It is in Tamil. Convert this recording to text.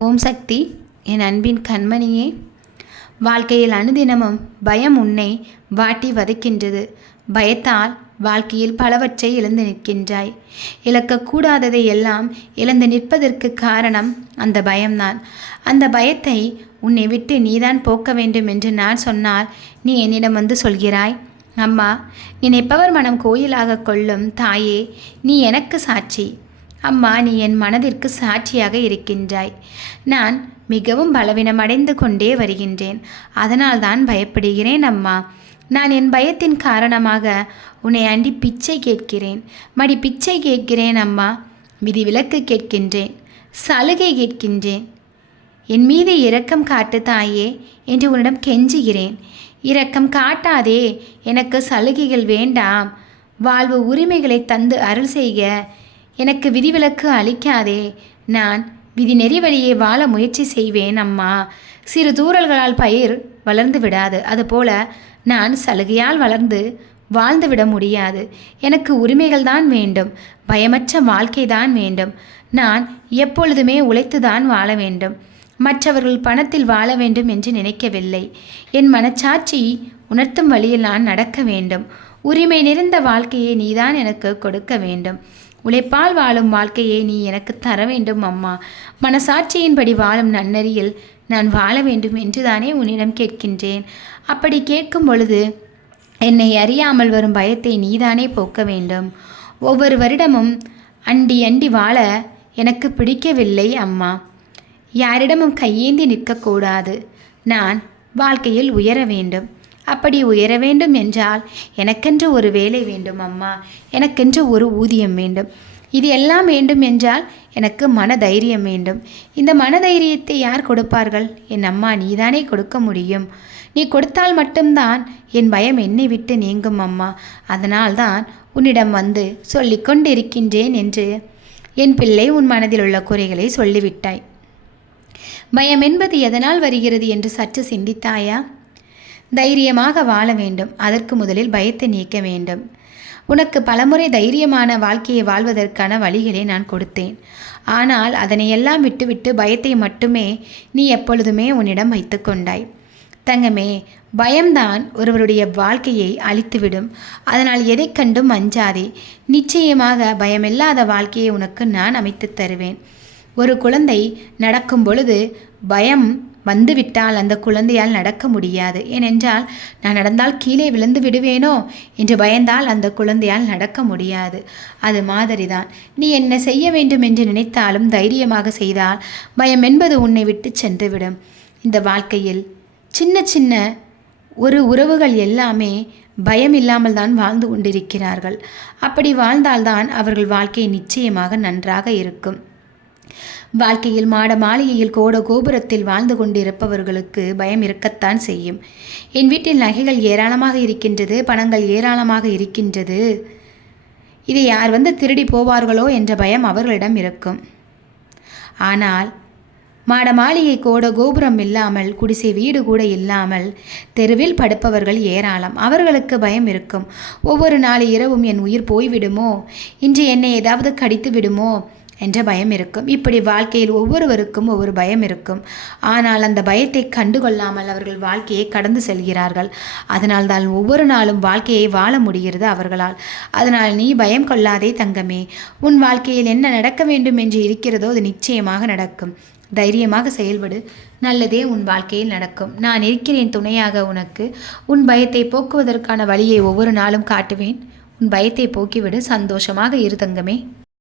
ஓம் சக்தி என் அன்பின் கண்மணியே. வாழ்க்கையில் அனுதினமும் பயம் உன்னை வாட்டி வதைக்கின்றது. பயத்தால் வாழ்க்கையில் பலவற்றை இழந்து நிற்கின்றாய். இழக்கக்கூடாததை எல்லாம் இழந்து நிற்பதற்கு காரணம் அந்த பயம்தான். அந்த பயத்தை உன்னை விட்டு நீதான் போக்க வேண்டும் என்று நான் சொன்னால் நீ என்னிடம் வந்து சொல்கிறாய் அம்மா நினைப்பவர் மனம் கோயிலாக கொள்ளும் தாயே நீ எனக்கு சாட்சி. அம்மா நீ என் மனதிற்கு சாட்சியாக இருக்கின்றாய். நான் மிகவும் பலவீனமடைந்து கொண்டே வருகின்றேன். அதனால்தான் பயப்படுகிறேன் அம்மா. நான் என் பயத்தின் காரணமாக உன்னை அண்டி பிச்சை கேட்கிறேன். மடி பிச்சை கேட்கிறேன் அம்மா. விதிவிலக்கு கேட்கின்றேன். சலுகை கேட்கின்றேன். என் மீது இரக்கம் காட்டு தாயே என்று உன்னிடம் கெஞ்சுகிறேன். இரக்கம் காட்டாதே எனக்கு சலுகைகள் வேண்டாம். வாழ்வு உரிமைகளை தந்து அருள் செய்க. எனக்கு விதிவிலக்கு அளிக்காதே. நான் விதி நெறி வழியே வாழ முயற்சி செய்வேன் அம்மா. சிறு தூரல்களால் பயிர் வளர்ந்து விடாது. அதுபோல நான் சலுகையால் வளர்ந்து வாழ்ந்து விட முடியாது. எனக்கு உரிமைகள் தான் வேண்டும். பயமற்ற வாழ்க்கை தான் வேண்டும். நான் எப்பொழுதுமே உழைத்து தான் வாழ வேண்டும். மற்றவர்கள் பணத்தில் வாழ வேண்டும் என்று நினைக்கவில்லை. என் மனச்சாட்சி உணர்த்தும் வழியில் நான் நடக்க வேண்டும். உரிமை நிறைந்த வாழ்க்கையை நீதான் எனக்கு கொடுக்க வேண்டும். உழைப்பால் வாழும் வாழ்க்கையை நீ எனக்கு தர வேண்டும் அம்மா. மனசாட்சியின்படி வாழும் நன்னறியில் நான் வாழ வேண்டும் என்று தானே உன்னிடம் கேட்கின்றேன். அப்படி கேட்கும் பொழுது என்னை அறியாமல் வரும் பயத்தை நீதானே போக்க வேண்டும். ஒவ்வொரு வருடமும் அண்டி அண்டி வாழ எனக்கு பிடிக்கவில்லை அம்மா. யாரிடமும் கையேந்தி நிற்கக்கூடாது. நான் வாழ்க்கையில் உயர வேண்டும். அப்படி உயர வேண்டும் என்றால் எனக்கென்று ஒரு வேலை வேண்டும் அம்மா. எனக்கென்று ஒரு ஊதியம் வேண்டும். இது எல்லாம் வேண்டும் என்றால் எனக்கு மன தைரியம் வேண்டும். இந்த மன தைரியத்தை யார் கொடுப்பார்கள்? என் அம்மா நீதானே கொடுக்க முடியும். நீ கொடுத்தால் மட்டும்தான் என் பயம் என்னை விட்டு நீங்கும் அம்மா. அதனால்தான் உன்னிடம் வந்து சொல்லிக்கொண்டிருக்கின்றேன் என்று என் பிள்ளை உன் மனதில் உள்ள குறைகளை சொல்லிவிட்டாய். பயம் என்பது எதனால் வருகிறது என்று சற்று சிந்தித்தாயா? தைரியமாக வாழ வேண்டும். அதற்கு முதலில் பயத்தை நீக்க வேண்டும். உனக்கு பலமுறை தைரியமான வாழ்க்கையை வாழ்வதற்கான வழிகளை நான் கொடுத்தேன். ஆனால் அதனையெல்லாம் விட்டுவிட்டு பயத்தை மட்டுமே நீ எப்பொழுதுமே உன்னிடம் வைத்து கொண்டாய். தங்கமே பயம்தான் ஒருவருடைய வாழ்க்கையை அழித்துவிடும். அதனால் எதை கண்டும் அஞ்சாதே நிச்சயமாக பயமில்லாத வாழ்க்கையை உனக்கு நான் அமைத்து தருவேன். ஒரு குழந்தை நடக்கும் பொழுது பயம் வந்துவிட்டால் அந்த குழந்தையால் நடக்க முடியாது. ஏனென்றால் நான் நடந்தால் கீழே விழுந்து விடுவேனோ? என்று பயந்தால் அந்த குழந்தையால் நடக்க முடியாது. அது மாதிரிதான். நீ என்ன செய்ய வேண்டும் என்று நினைத்தாலும் தைரியமாக செய்தால் பயம் என்பது உன்னை விட்டு சென்றுவிடும். இந்த வாழ்க்கையில் சின்ன சின்ன ஒரு உறவுகள் எல்லாமே பயம் இல்லாமல் தான் வாழ்ந்து கொண்டிருக்கிறார்கள். அப்படி வாழ்ந்தால்தான் அவர்கள் வாழ்க்கை நிச்சயமாக நன்றாக இருக்கும். வாழ்க்கையில் மாட மாளிகையில் கோட கோபுரத்தில் வாழ்ந்து கொண்டிருப்பவர்களுக்கு பயம் இருக்கத்தான் செய்யும். என் வீட்டில் நகைகள் ஏராளமாக இருக்கின்றது பணங்கள் ஏராளமாக இருக்கின்றது. இதை யார் வந்து திருடி போவார்களோ என்ற பயம் அவர்களிடம் இருக்கும். ஆனால் மாட மாளிகை கோட கோபுரம் இல்லாமல் குடிசை வீடு கூட இல்லாமல் தெருவில் படுப்பவர்கள் ஏராளம். அவர்களுக்கு பயம் இருக்கும். ஒவ்வொரு நாள் இரவும் என் உயிர் போய்விடுமோ? இன்று என்னை ஏதாவது கடித்து விடுமோ? என்ற பயம் இருக்கும். இப்படி வாழ்க்கையில் ஒவ்வொருவருக்கும் ஒவ்வொரு பயம் இருக்கும். ஆனால் அந்த பயத்தை கண்டுகொள்ளாமல் அவர்கள் வாழ்க்கையை கடந்து செல்கிறார்கள். அதனால் தான் ஒவ்வொரு நாளும் வாழ்க்கையை வாழ முடிகிறது அவர்களால். அதனால் நீ பயம் கொள்ளாதே தங்கமே. உன் வாழ்க்கையில் என்ன நடக்க வேண்டும் என்று இருக்கிறதோ அது நிச்சயமாக நடக்கும். தைரியமாக செயல்படு. நல்லதே உன் வாழ்க்கையில் நடக்கும். நான் இருக்கிறேன் துணையாக உனக்கு. உன் பயத்தை போக்குவதற்கான வழியை ஒவ்வொரு நாளும் காட்டுவேன். உன் பயத்தை போக்கிவிடு. சந்தோஷமாக இரு தங்கமே.